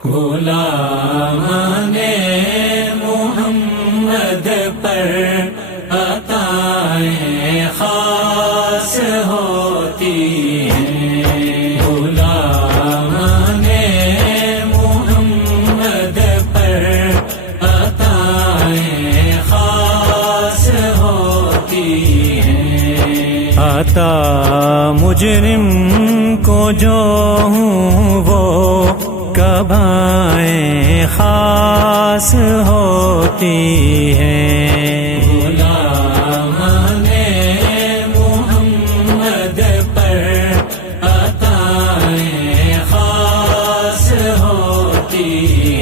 غلامان محمد پر عطائیں خاص ہوتی ہیں، غلامان محمد پر عطائیں خاص ہوتی ہیں۔ عطا مجرم کو جو ہوں وہ کبائیں خاص ہوتی ہیں، غلامان محمد پر عطائیں خاص ہوتی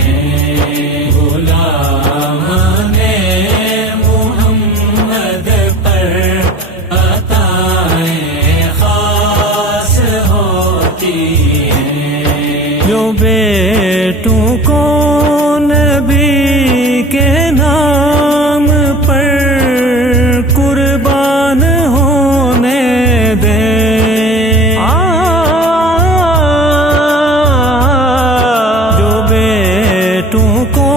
ہیں، غلامان محمد پر عطائیں خاص ہوتی ہیں۔ جو بیٹوں کو نبی کے نام پر قربان ہونے دیں، جو بیٹوں کو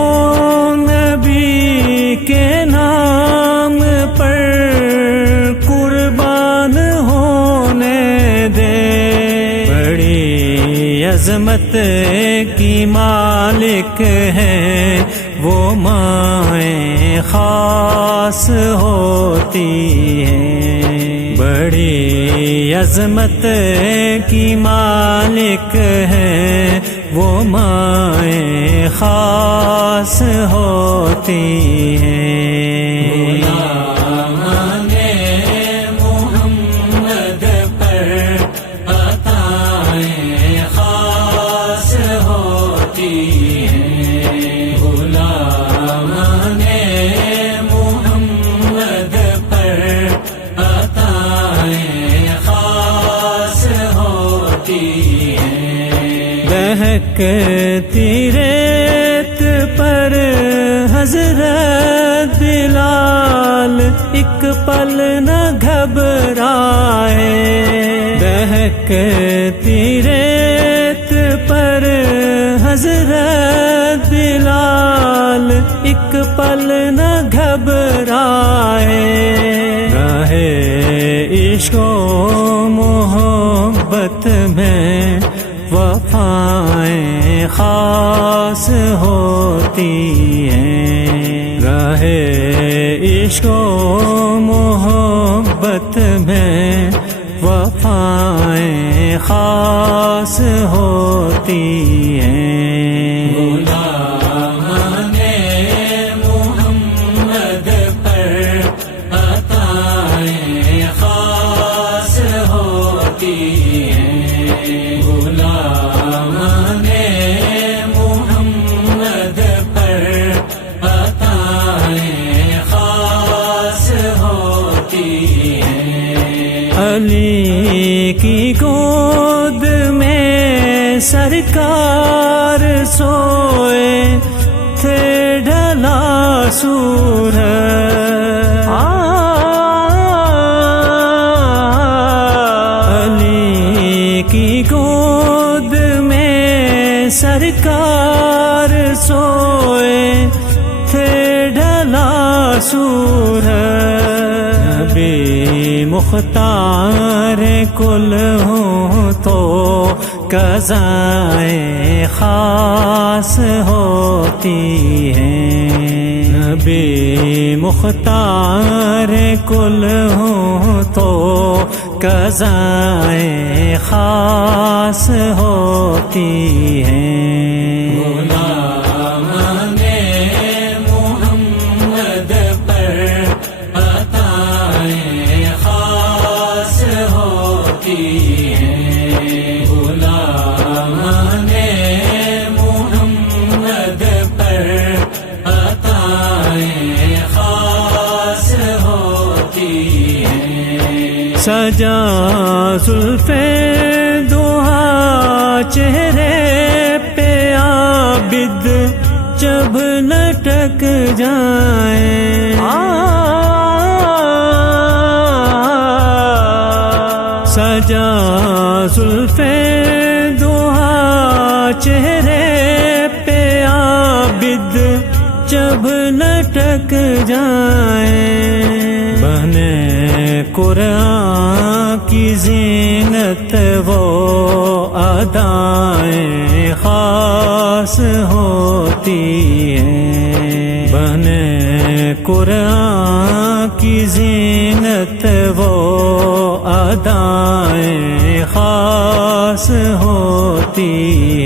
نبی کے نام پر قربان ہونے دیں، بڑی عظمت کی مالک ہیں وہ مائیں خاص ہوتی ہیں، بڑی عظمت کی مالک ہیں وہ مائیں خاص ہوتی ہیں۔ غلامان محمد پر عطائیں خاص ہوتی ہیں، غلامان محمد پر عطائیں خاص ہوتی ہیں۔ دہکتی ریت پر حضرت بلال ایک پل نہ گھبرائے، دہکتی ریت پر حضرت بلال ایک پل نہ گھبرائے، راہ عشق و محبت میں وفائیں خاص ہوتی ہیں، راہ عشق و محبت میں وفائیں خاص ہوتی ہیں۔ غلامان محمد پر عطائیں خاص ہوتی ہیں، غلامان محمد پر عطائیں خاص ہوتی ہیں۔ علی کی گود میں سرکار سوئے تھے ڈھلا سورج، علی کی گود میں سرکار سوئے تھے ڈھلا سورج، نبی مختار کل ہوں تو قضائیں خاص ہوتی ہیں، نبی مختار کل ہوں تو قضائیں خاص ہوتی ہیں۔ غلامان محمد پر عطائیں خاص ہوتی ہیں، غلامان محمد پر عطائیں خاص ہوتی ہیں۔ سجا زلف دوہا چہرے پہ عابد جب لٹک جائیں، سجا زلف دوہا چہرے جب لٹک جائیں، بنے قرآن کی زینت وہ ادائیں خاص ہوتی ہیں، بنے قرآن کی زینت وہ ادائیں خاص ہوتی